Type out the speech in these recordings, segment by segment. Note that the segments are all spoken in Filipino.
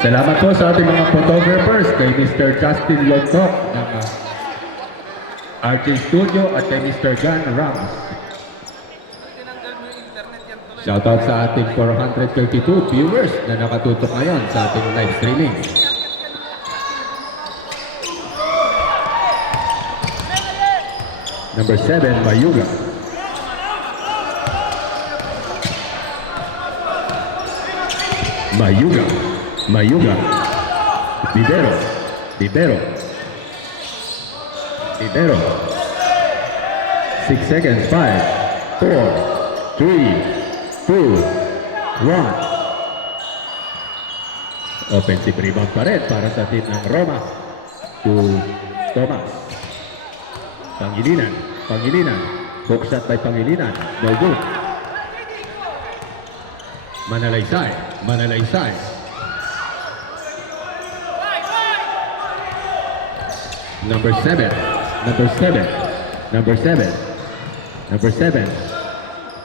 Salamat po sa ating mga photographers, kay Mr. Justin Lontok ng RJ Studio at kay Mr. Gan Ramos. Shoutout sa ating 432 viewers na nakatutok ngayon sa ating live streaming. Number 7, Mayuga. Mayuga. Mayuga. Vivero. Vivero. Vivero. 6 seconds. 5, 4, 3, 2, 1. Offensive rebound pa rin para sa team ng Roma. To Thomas. Pangilinan. Pangilinan. Hook shot by Pangilinan. No good. Manalaysay. Manalaysay. Number 7. Number 7. Number 7. Number 7.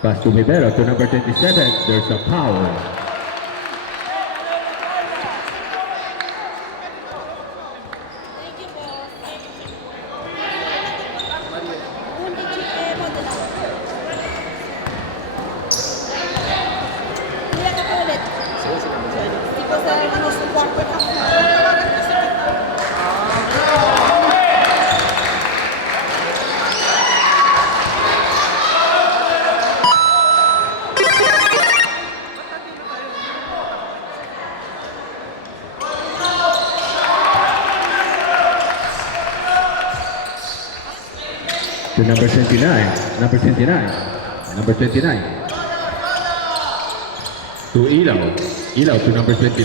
Pass to Vivero to number 27. There's a foul. To number 29, number 29, number 29. To Ilaw, Ilaw to number 29.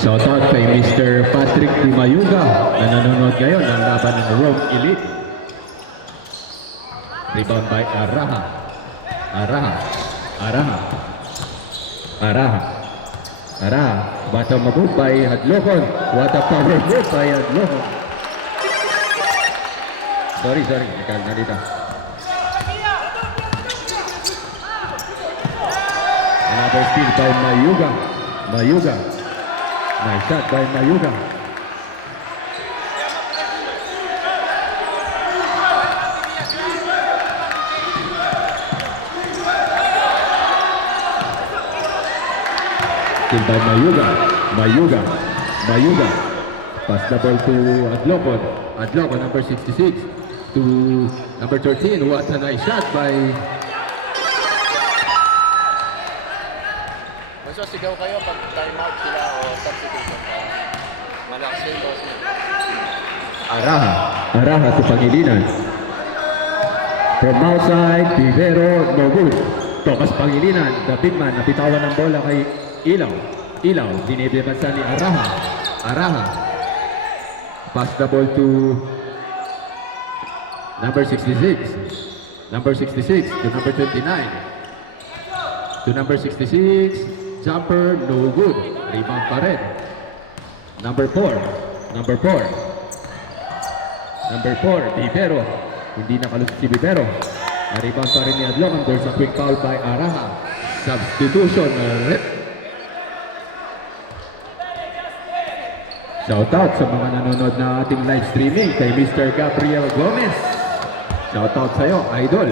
Shoutout kay Mr. Patrick Timayuga na nanonood ngayon ng laban ng Rome Elite. Rebound by Araha. Araha. Araha. Araha. Araha. What a move by Hadlokon. What a power move by Hadlokon. Sorry. Ikaw na dito. Another steal by Mayuga. Mayuga. Nice shot by Mayuga. Steal by Mayuga. Mayuga. Mayuga. Pass the ball to Adlokon. Adlokon, number 66. To number 13. What a nice shot by... Basta sigaw kayo pag time out sila o substitution ka. Malakas yung boss niya. Araha. Araha to Pangilinan. From outside, Vivero, no good. Thomas Pangilinan, the big man, napitawan ng bola kay Ilaw. Ilaw, dinidebansa ni Araha. Araha. Pass the ball to number 66. Number 66 to number 29. To number 66. Jumper, no good. Rebound pa rin. Number 4. Number 4. Number 4, Vivero. Hindi nakalusot si Vivero. Na-rebound pa rin ni Adlokon. There's a quick foul by Araha. Substitution. Shoutout sa mga nanonood na ating live streaming kay Mr. Gabriel Gomez. Shoutout sa'yo, idol.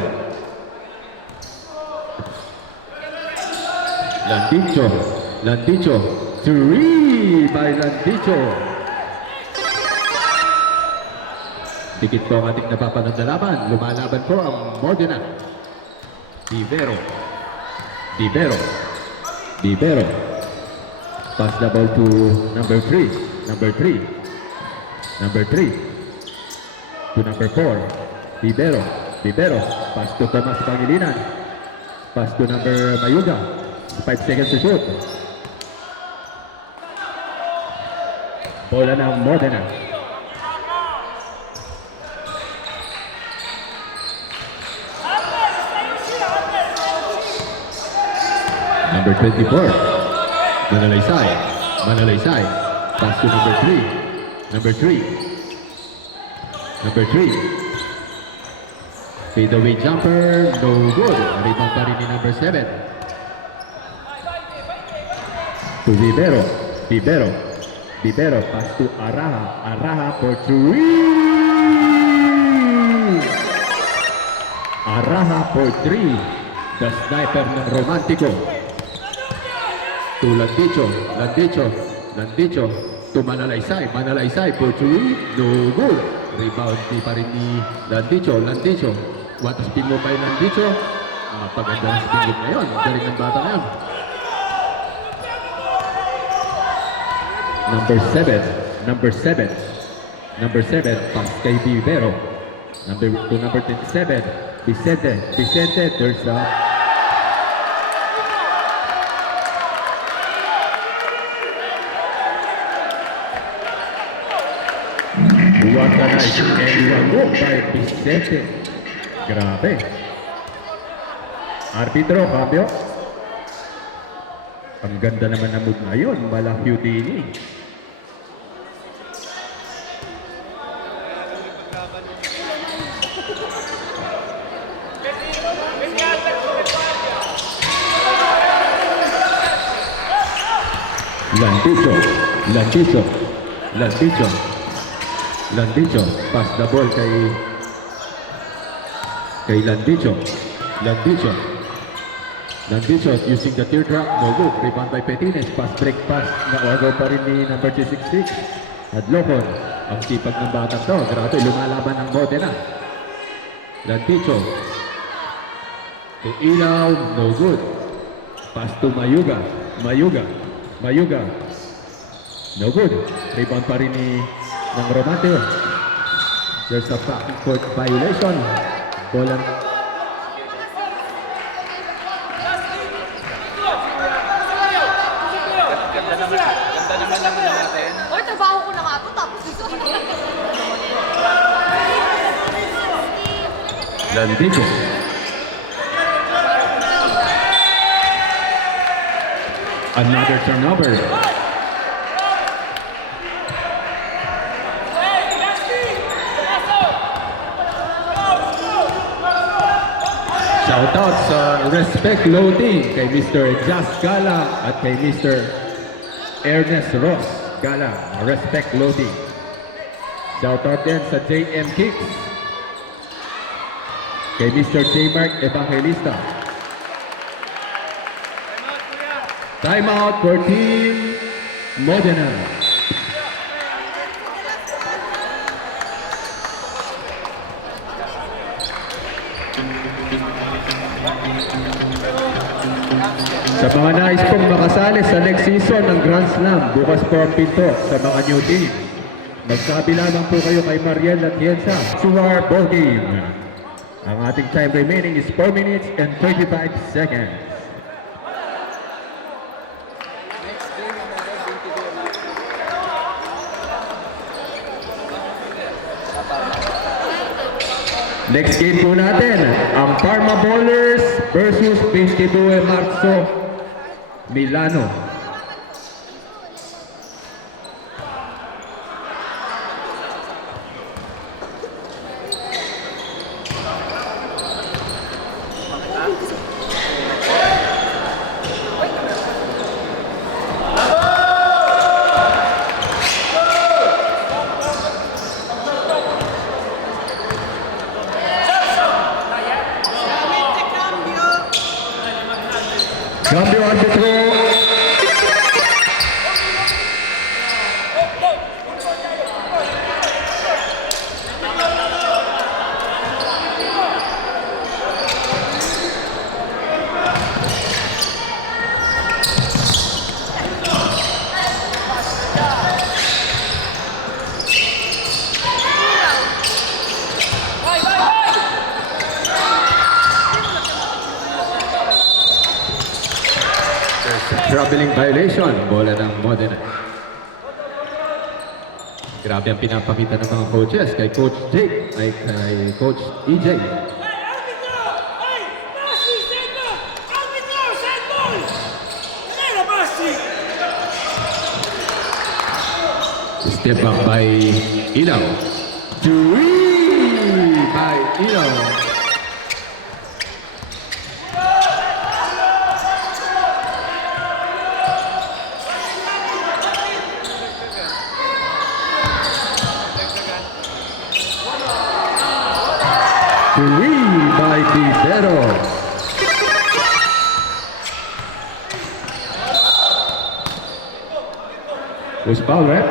Landicho. Landicho. 3 by Landicho. Dikit po ang ating napapanood na laban. Lumalaban po ang Modena. Vivero. Vivero. Vivero. Pass the ball to number 3. Number 3. Number 3. To number 4. Vivero. Vivero. Pass to Thomas Pangilinan. Pass to number Mayuga. 5 seconds to shoot. Bola ng Modena. Number 24. Manalaysay. Manalaysay. Pass to number 3. Number 3. Number 3. Fadeaway jumper, no good. Rebound pa rin ni number 7. To Vivero. Vivero, pass to Araha. Araha for 3. Araha for 3. The sniper ng Romantico. To Landicho. To Manalaysay for 3. No good. Rebound di pa rin ni Landicho. What a spin move by Landicho. Paganda ng spin move na yun. Galing ng bata na yun. Number 7, pass kay Vivero. Number 27, Vicente, there's a... What a nice and move by Vicente. Grabe. Arbitro, cambio. Ang ganda naman ng move na yun, Malafio Dini. Landicho, pass the ball kay Landicho using the teardrop, no good. Rebound by Petines, break pass na agaw pa rin ni number 266. Adlocon, ang sipag ng batang to. Grabe, lumalaban ang Modena. Landicho, to Ilaw, no good. Pass to Mayuga, no good. Rebound pa rin ng Romanteo. There's a backcourt violation. Bola. Ganda naman natin. Oy, trabaho ko na nga ito, tapos gusto ko. Landicho. Another turnover. Shoutout sa Respect Loading kay Mr. Jas Gala at kay Mr. Ernest Ross Gala. Respect Loading. Shoutout din sa JM Kicks kay Mr. J. Mark Evangelista. Timeout for Team Modena. Sa mga nais pong makasali sa next season ng Grand Slam, bukas po ang pinto sa mga new team. Magsabi lamang po kayo kay Mariel Atienza to our ball game. Ang ating time remaining is 4 minutes and 35 seconds. Next game po natin, ang Parma Bowlers versus 22 Marzo Milano. Cambio árbitro. Troubling violation, bola ng Modena. Grabe ang pinapakita ng mga coaches kay Coach Jake, ay kay Coach EJ. Step up by Ilaw. Three by Ilaw. Three by Tibero. Who's foul, right?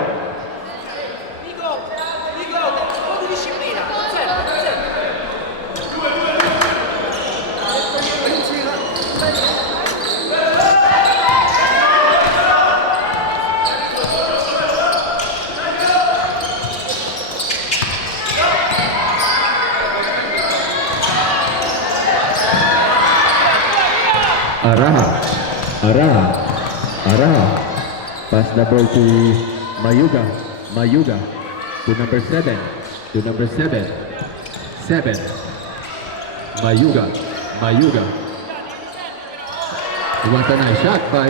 Araha. Pass the ball to Mayuga. To number 7. Mayuga. What a nice shot by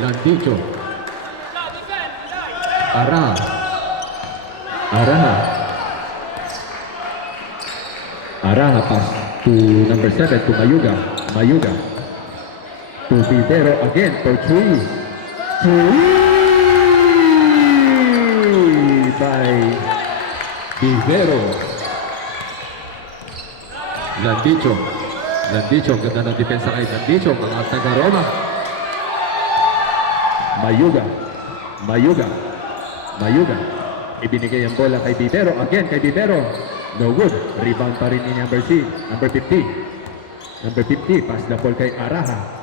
Landicho. Araha pass to number 7 to Mayuga. To Vivero again for three by Vivero. Landicho, ang ganda ng depensa kay Landicho, mga taga-Roma. Mayuga. Ibinigay ang bola kay Vivero, again kay Vivero. No good. Rebound pa rin ni number 50. Number 50, pass the ball kay Araha.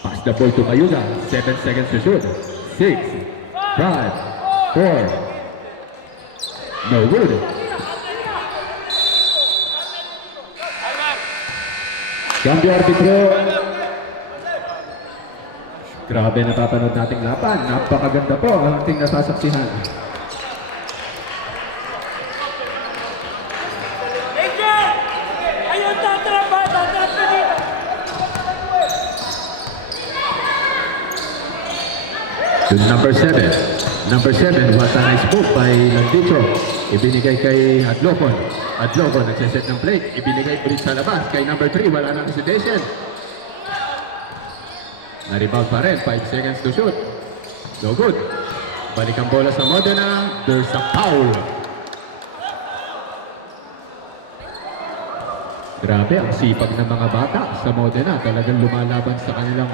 Pass the ball to Mayuga. 7 seconds to shoot. 6, 5, 4. No good. Cambio arbitro. Grabe napapanood nating laban. Napakaganda po ang ating nasasaksihan. To number 7, what a nice move by Landicho. Ibinigay kay Adlocon, nagsiset ng plate. Ibinigay ulit sa labas kay number 3, wala nang hesitation. Na-rebound pa rin, 5 seconds to shoot. No good. Balik ang bola sa Modena, there's a foul. Grabe, ang sipag ng mga bata sa Modena. Talagang lumalaban sa kanilang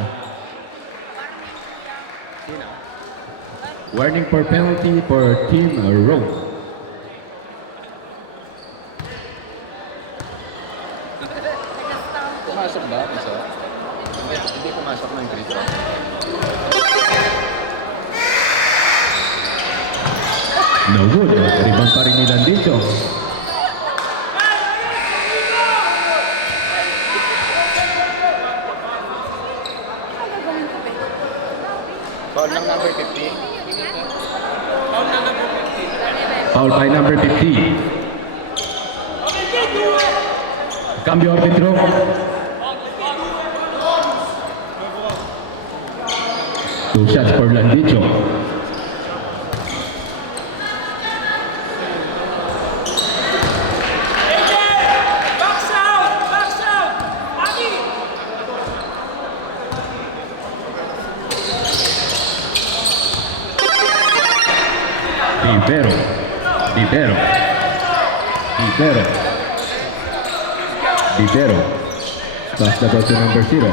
warning for penalty for Team Rome. Pumasok ba? Isa? Hindi pumasok ng free throw. No good. Rebound pa rin ni Landicho. Foul ng number 50. Foul by number 50. Cambio arbitro. Two shots for Landicho. Vivero. Pass the ball to number 0.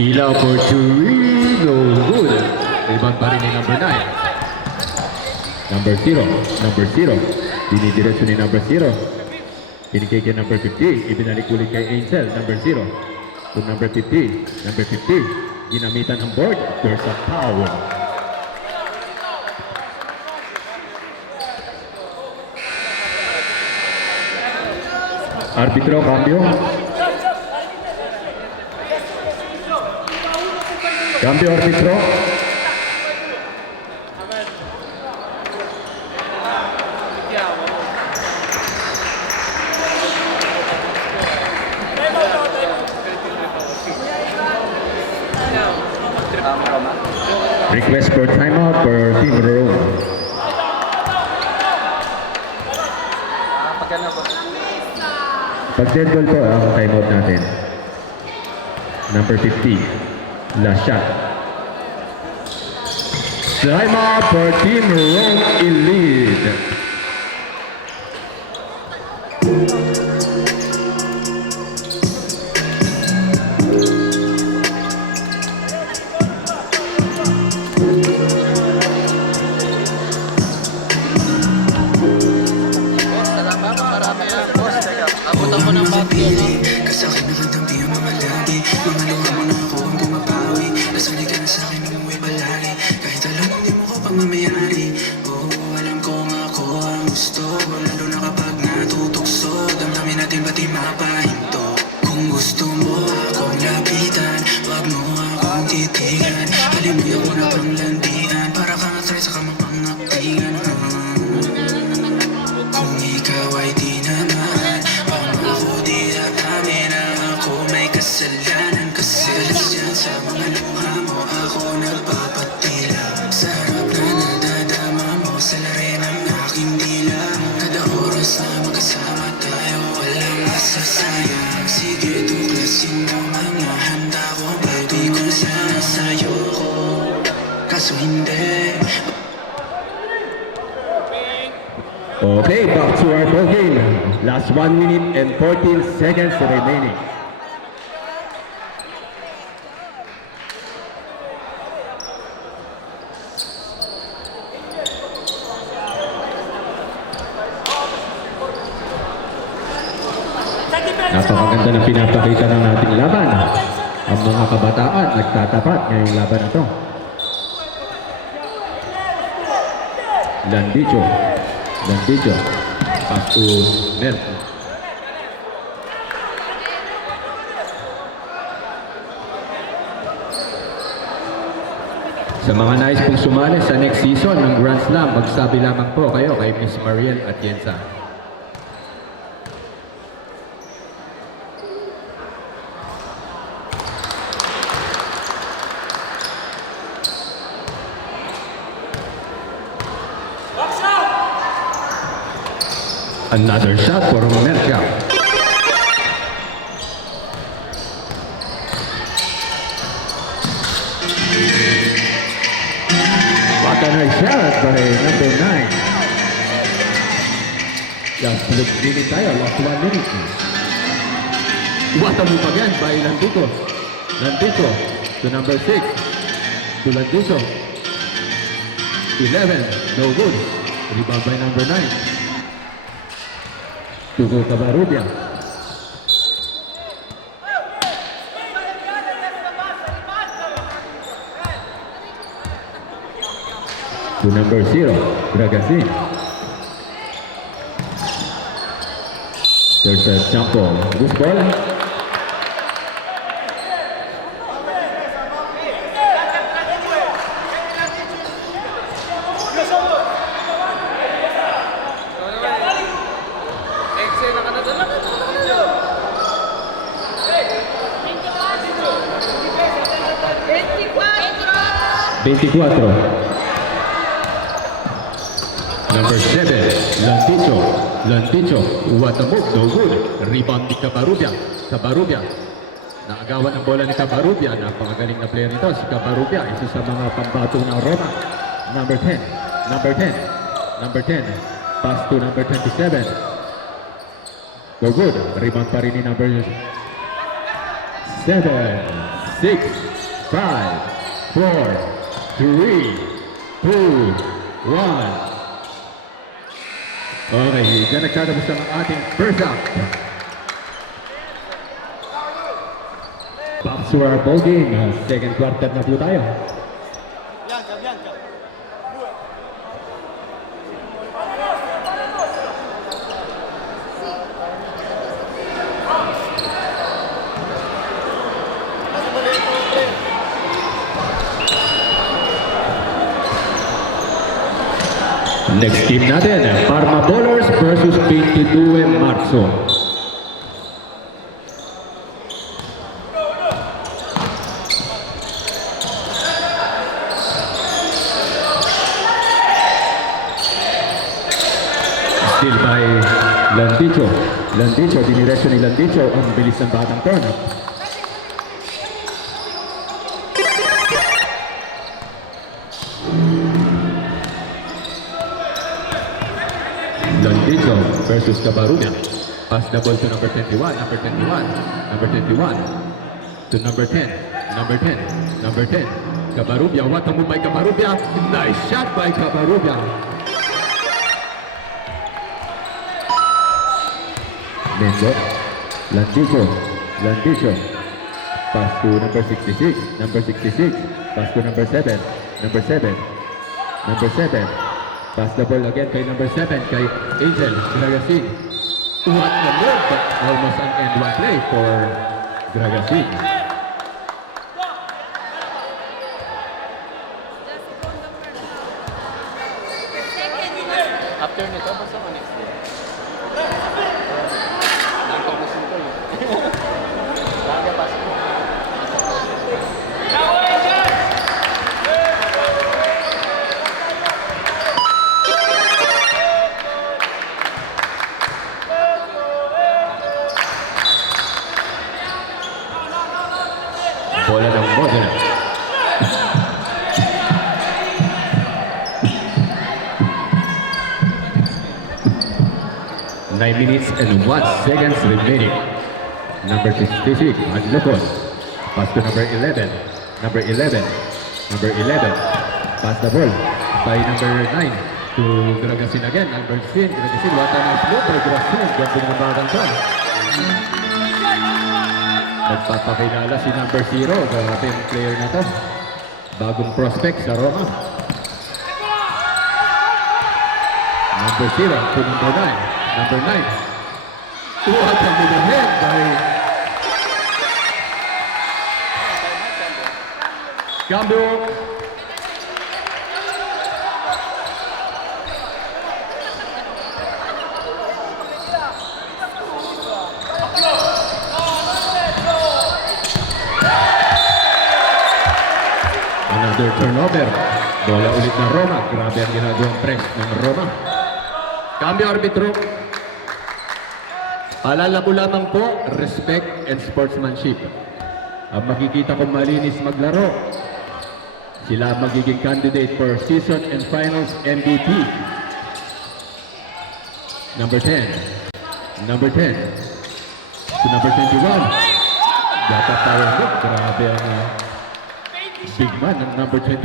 Ilaw for 2, no good. Rebound pa rin ni number 9. Number 0. Dinidiretso ni number 0. Binigay kay number 50. Ibinalik ulit kay Angel, number 0. To number 50. Ginamitan ang board. There's a foul. Arbitro, cambio. Cambio arbitro. Request request for timeout for Team Rome. Pag ano po? Pag dead ball po ang timeout natin. Number 50, last shot. Timeout for Team Rome Elite. Boss, salamat. Marami yan, boss. Teka, abutan ko ng bagyo, no? Kasakit na kandampi ang mga labi. Mga luha mo na ako ang bumabawi. Nasanay ka na sa'kin umuwi palagi. Kahit alam mo di mo ko pang mamayari. Oo, alam ko nga ako ang gusto. Lalo na kapag natutokso. Damdamin natin pati mapahinto. Kung gusto mo akong lapitan, wag mo akong titigan. Halimuya ko na pang landian. Para kang atry sa kamapang aktingan. Kung ikaw ay di naman, pangako di amin na ako may kasalanan. Kasi alas yan sa mga luha mo, ako nagpapatila. Sarap na nadadama mo sa lari ng aking dila. Kada oras na magkasama tayo, walang masasayang. Sige, tuklasin mo mga handa ko, pwede ko sana sa'yo ko. Kaso hindi. Okay, back to our ball game. Last 1 minute and 14 seconds remaining. Napakaganda ng pinapakita ng ating laban. Ang mga kabataan nagtatapat ngayong laban na ito. Landicho. Pass to Merco. Sa mga nais pong sumali sa next season ng Grand Slam, magsabi lamang po kayo kay Miss Mariel Atienza. Another shot for Merca. What a nice shot by number 9. Just look minute tayo, last 1 minute. What a move again by Landico. Landico to number 6. To Landico. 11, no good. Rebound by number 9. Tugo Cabarrubia. To number 0, Dragasin. There's a jump ball. This ball. Excel na ka na doon. 24. Number 7, Lanticho. What a move, no good. Rebound ni Cabarrubia. Naagawan ang bola ni Cabarrubia. Napakagaling na player nito, si Cabarrubia. Isa sa mga pambato ng Roma. Number 10. Pass to number 27. No good. Rebound pa rin ni number 7, 6, 5, 4, 3, 2, 1. Okay, dyan nagtatapos ang ating first half. Back to our ball game. Second quarter na po tayo. Next team natin, Parma Bowlers versus 22 Marzo. Steal by Landicho. Landicho, diniretso ni Landicho. Ang bilis ng batang turn. Landicho versus Cabarubia. Pass the ball to number 21, number 21, number 21, to number 10, number 10, number 10. Cabarubia, what a move by Cabarubia. Nice shot by Cabarubia. Menzo, Landicho, Landicho. Pass to number 66, number 66. Pass to number 7, number 7, number 7. Pass the ball again kay number 7, kay Angel Dragasin. What a move! Almost an end one play for Dragasin. After nito, basta ko next day. Nagpapusin ko eh. Baga pass ko. Bola ng Modena. Nine minutes and 1 seconds remaining. Number 66, Manlocon. Pass to number 11. Number 11. Number 11. Pass the ball by number 9 to Dragasin again. Dragasin, what a nice move by Dragasin. Ganda ng bagang to. Nagpapakilala si number 0. Grabe yung player na to. Bagong prospect sa Roma. Number 0 to number 9. Number 9. What a move ahead by Cambio. Another turnover. Bola ulit ng Roma. Grabe ang ginagawang press ng Roma. Cambio arbitro. Paalala ko lamang po, respect and sportsmanship. Ang makikita kong malinis maglaro, sila ang magiging candidate for season and finals MVP. Number 10. Number 10. To number 21. Gata power move. Grabe ang big man ng number 21.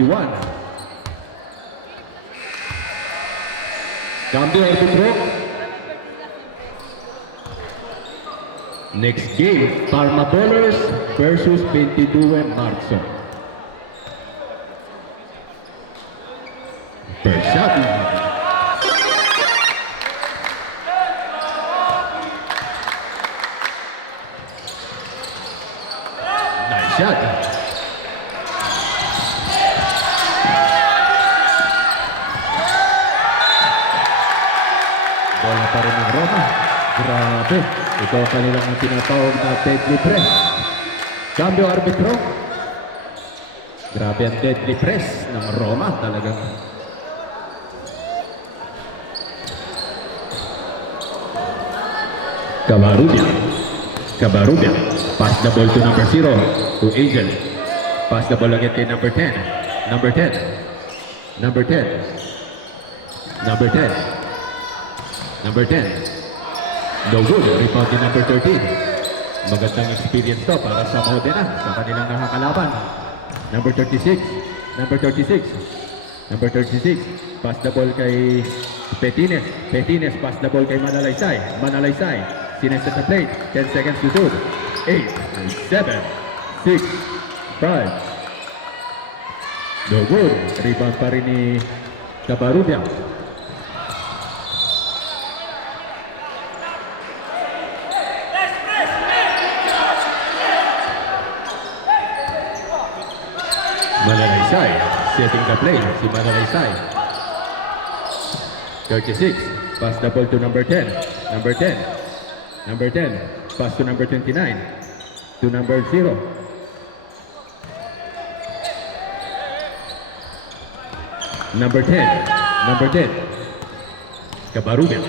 Cambio arbitro. Next game, Parma Bowlers versus 22 Marzo. First shot. Nice shot. Bola pa rin ng Roma. Grabe. Ito ang kanilang tinatawag na deadly press. Cambio arbitro. Grabe ang deadly press ng Roma. Talagang Cabarubia. Cabarubia. Pass the ball to number 0. To Angel. Pass the ball again kay number 10. Number 10. Number 10. Number 10. Number 10. No good. Rebound din number 13. Magandang experience to para sa Modena, sa kanilang nakakalaban. Number 36. Number 36. Number 36. Pass the ball kay Petines. Petines, pass the ball kay Manalaysay. Manalaysay. Sinest at the plate. 10 seconds to shoot. 8, 7, 6, 5. No good. Rebound pa rin ni Cabarubia. Manalaysay, setting the play, si Manalaysay. 36, pass the ball to number 10, number 10, number 10, pass to number 29, to number 0. Number 10, number 10, Cabarubia.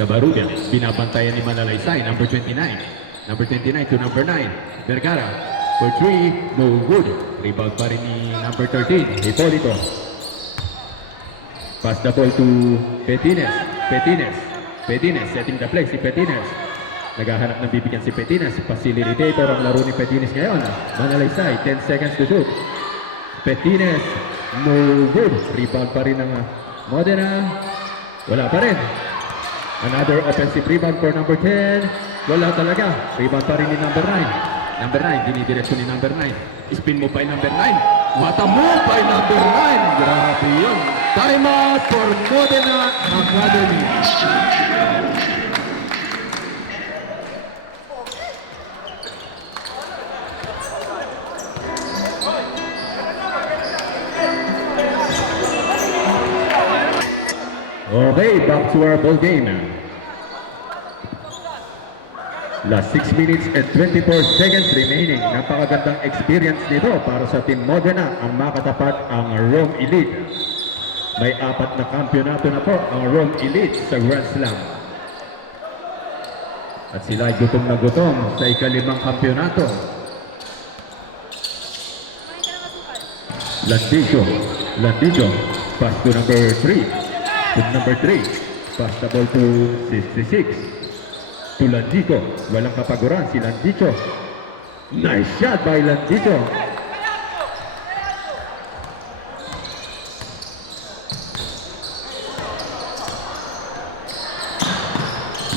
Cabarrubia, binabantayan ni Manalaysay, number 29. Number 29 to number 9. Vergara, for 3, no good. Rebound pa rin ni number 13, Hipolito. Pass the ball to Petines. Petines, setting the play si Petines. Naghahanap ng bibigyan si Petines. Facilitator ang laro ni Petines ngayon. Manalaysay, 10 seconds to shoot. Petines, no good. Rebound pa rin ng Modena. Wala pa rin. Another offensive rebound for number 10. Wala talaga. Rebound pa rin ni number 9. Number 9, dinidiretso ni number 9. Spin mo pa yung number 9. What a move by number 9. Grabe yun. Time out for Modena Academy. Okay, back to our ball game. Last 6 minutes and 24 seconds remaining. Napakagandang experience nito para sa Team Modena ang makatapat ang Rome Elite. May 4 na kampyonato na po ang Rome Elite sa Grand Slam. At sila ay gutom na gutom sa ika-5 kampyonato. Landicho, pass to number 3. To number 3, pass the ball to 66. To Landico, walang kapaguran si Landico. Nice shot by Landico.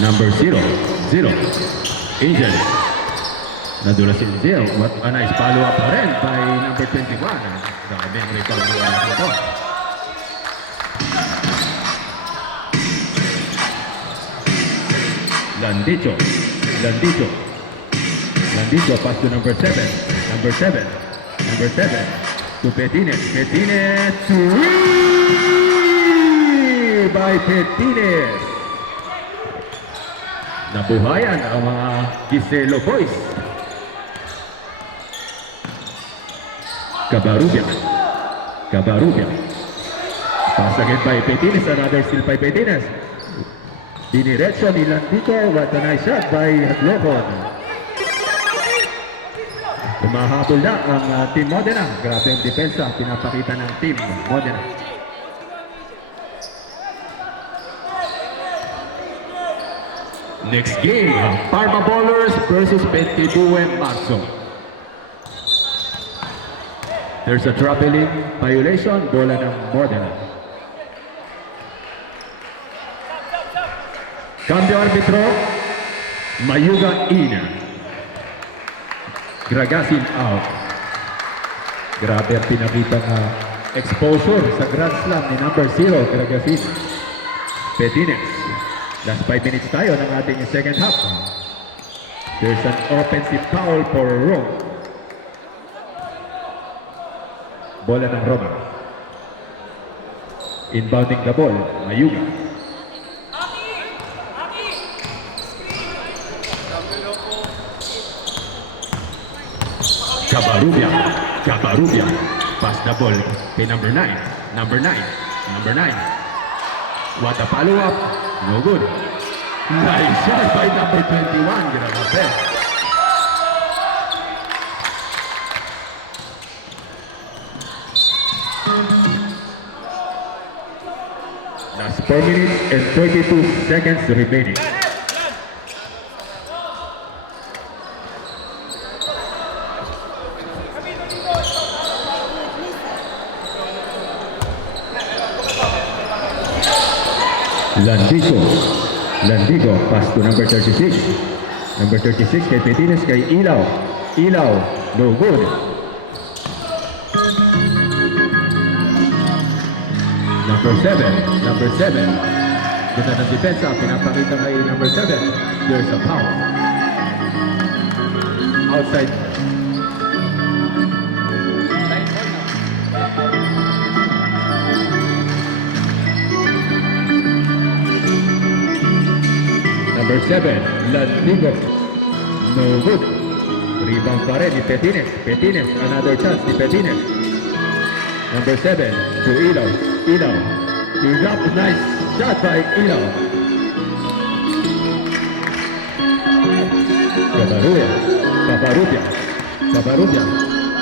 Number 0, Angel. Nadula si Angel. What a nice follow-up pa rin by number 21. Grabe ang rebound mo natin ito. Landicho, pass to number 7. Number 7. To Petines. Three by Petines. Nabuhayan ang mga Giselo boys. Cabarrubia. Pass again by Petines. Another steal by Petines. Diniretso ni Landico. What a nice shot by Hatlocon. Humahabol na ang Team Modena. Grabe ang depensa pinapakita ng Team Modena. Next game, Parma Ballers versus 22 Marzo. There's a traveling violation. Bola ng Modena. Cambio arbitro, Mayuga in. Gragasin out. Grabe ang pinakita na exposure sa Grand Slam ni number 0, Gragasin. Petines. Last 5 minutes tayo ng ating second half. There's an offensive foul for Rome. Bola ng Roma. Inbounding the ball, Mayuga. Cabarrubia, pass the ball kay number 9. What a follow-up, no good. Nice shot by number 21, grabe. Last 4 minutes and 32 seconds remaining. Landico, pass to number 36. Number 36 kay Petines, kay Ilaw, no good. Number 7. Ganda ng depensa, pinapakita kay number 7. There's a foul. Outside. Number 7, Landico. No good. Rebound pa rin ni Petines. Another chance ni Petines. Number 7, to Ilaw. To drop, nice shot by Ilaw. Cabarrubia. Cabarrubia. Cabarrubia.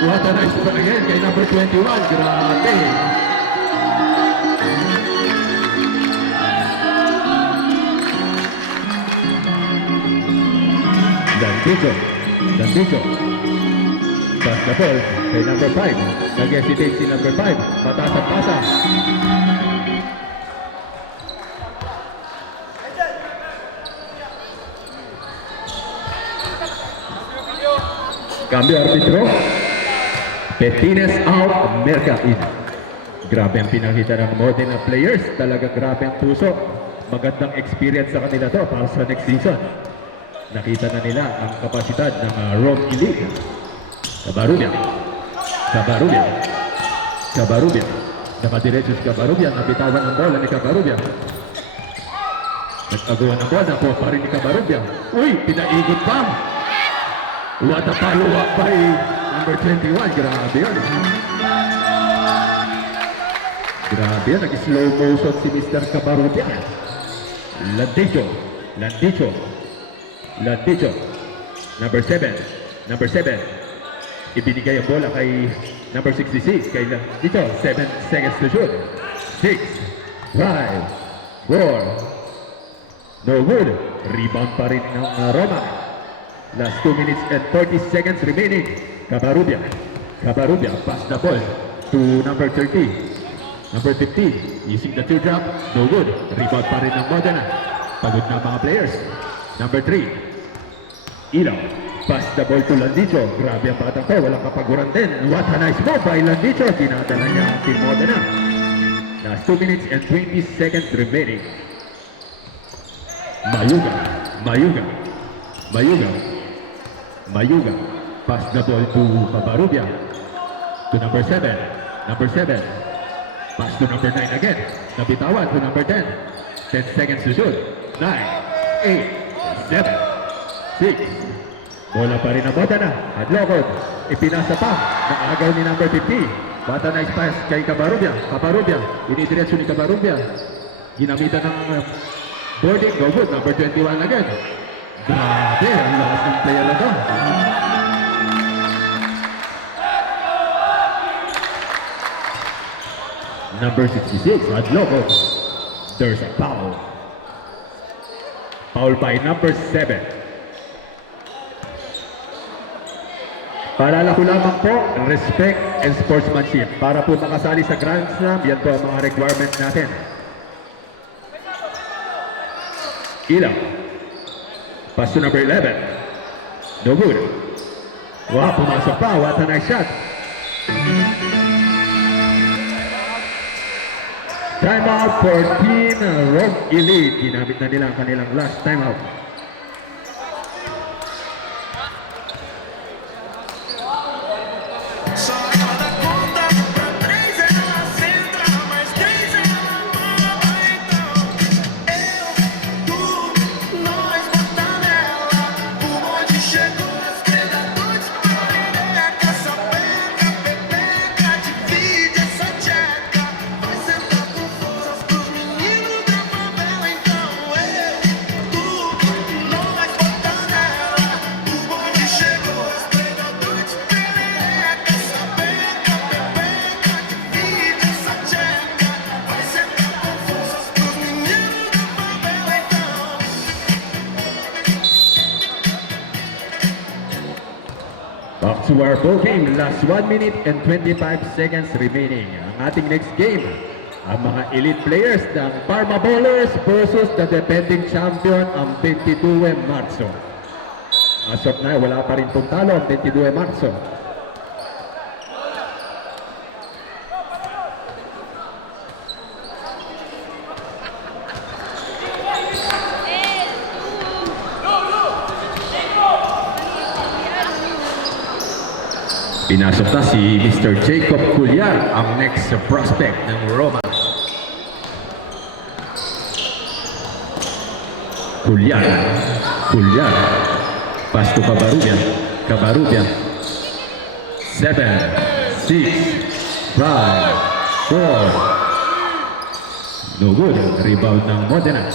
What a nice one again kay number 21. Grabe. Dandico. Dandico. Pass the ball kay number 5. Nag-hesitate si number 5. Mataas ang pasa. Cambio arbitro. Petines out, Merca in. Grabe ang pinakita ng Modena players. Talaga grabe ang puso. Magandang experience sa kanila to para sa next season. Nakita na nila ang kapasidad ng Rome Elite. Cabarrubia. Cabarrubia. Cabarrubia. Nakadiretso si Cabarrubia. Nabitawan ang bola ni Cabarrubia. Nag-agawa ng bola po pa rin ni Cabarrubia. Uy, pinaigot pa. What a follow-up by number 21. Grabe yun. Grabe yun. Nag-slow motion si Mr. Cabarrubia. Landicho. Landicho. Landicho. Number 7. Number 7. Ibinigay ang bola kay number 66. Kay Landicho. 7 seconds to shoot. 6. 5. 4. No good. Rebound pa rin ng Roma. Last 2 minutes and 40 seconds remaining. Cabarrubia. Cabarrubia pass the ball to number 30. Number 15. Using the teardrop. No good. Rebound pa rin ng Modena. Pagod na mga players. Number 3. Ilaw. Pass the ball to Landicho. Grabe ang batang to. Walang kapaguran din. What a nice move by Landicho. Dinadala niya ang team Modena. Last 2 minutes and 20 seconds remaining. Mayuga. Mayuga. Mayuga. Mayuga. Pass the ball to Cabarrubia. To number 7. Number 7. Pass to number 9 again. Nabitawan to number 10. 10 seconds to shoot. 9, 8, 7, 6. Bola pa rin ang Modena. Adlokod. Ipinasa pa. Nakagaw ni number 50. Bata nice pass kay Cabarrubia. Cabarrubia. Inidiretso ni Cabarrubia. Ginamitan ng boarding. Go good. Number 21 again. Grabe, ang lakas ng player na to. Number 66, Adlokod. There's a foul. Foul by number 7. Paalala ko lamang po, respect and sportsmanship. Para po makasali sa Grand Slam, yan po ang mga requirements natin. Ilaw. Pass to number 11. No good. Wow, pumasok pa. What a nice shot. Time out for Team Rome Elite. Ginamit na nila ang kanilang last time out. Back to our ball game. Last 1 minute and 25 seconds remaining. Ang ating next game, ang mga elite players ng Parma Ballers versus the defending champion ang 22 Marso. As of now, wala pa rin pong talo ang 22 Marso. Pinasok na si Mr. Jacob Culyar, ang next prospect ng Roma. Culyar. Culyar. Pass to Cabarrubia. Cabarrubia. 7, 6, 5, 4. No good. Rebound ng Modena.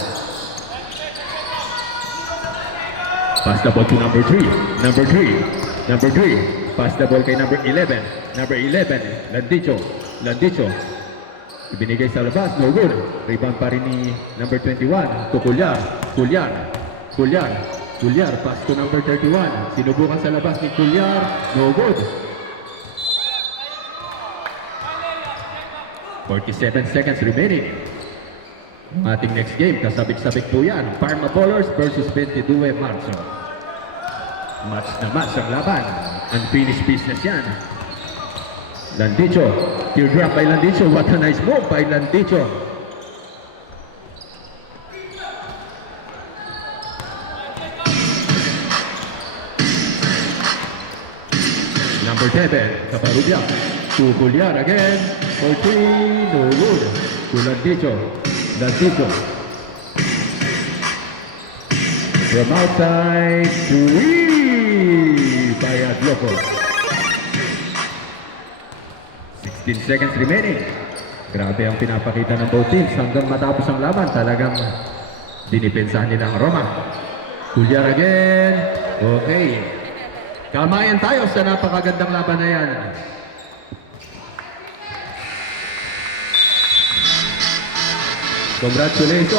Pass the ball to number 3. Number 3. Number 3. Pass the ball kay number 11. Number 11. Landicho. Landicho. Ibinigay sa labas. No good. Rebound pa rin ni number 21. To Culyar. Culyar. Culyar. Culyar. Pass to number 31. Sinubukan sa labas ni Culyar. No good. 47 seconds remaining. Ang ating next game, kasabik-sabik po yan. Parma Ballers versus 22 Marzo. Match na match ang laban. Unfinished business yan. Landicho. Teardrop by Landicho. What a nice move by Landicho. Number 7, Caparubia. To Culyar again. For 3, no good. To Landicho. Landicho. From outside, 3 by Adloco. 16 seconds remaining. Grabe ang pinapakita ng both teams hanggang matapos ang laban. Talagang dinipensahan nila ang Roma. Culyar again. Okay. Kamayan tayo sa napakagandang laban na yan. Congratulations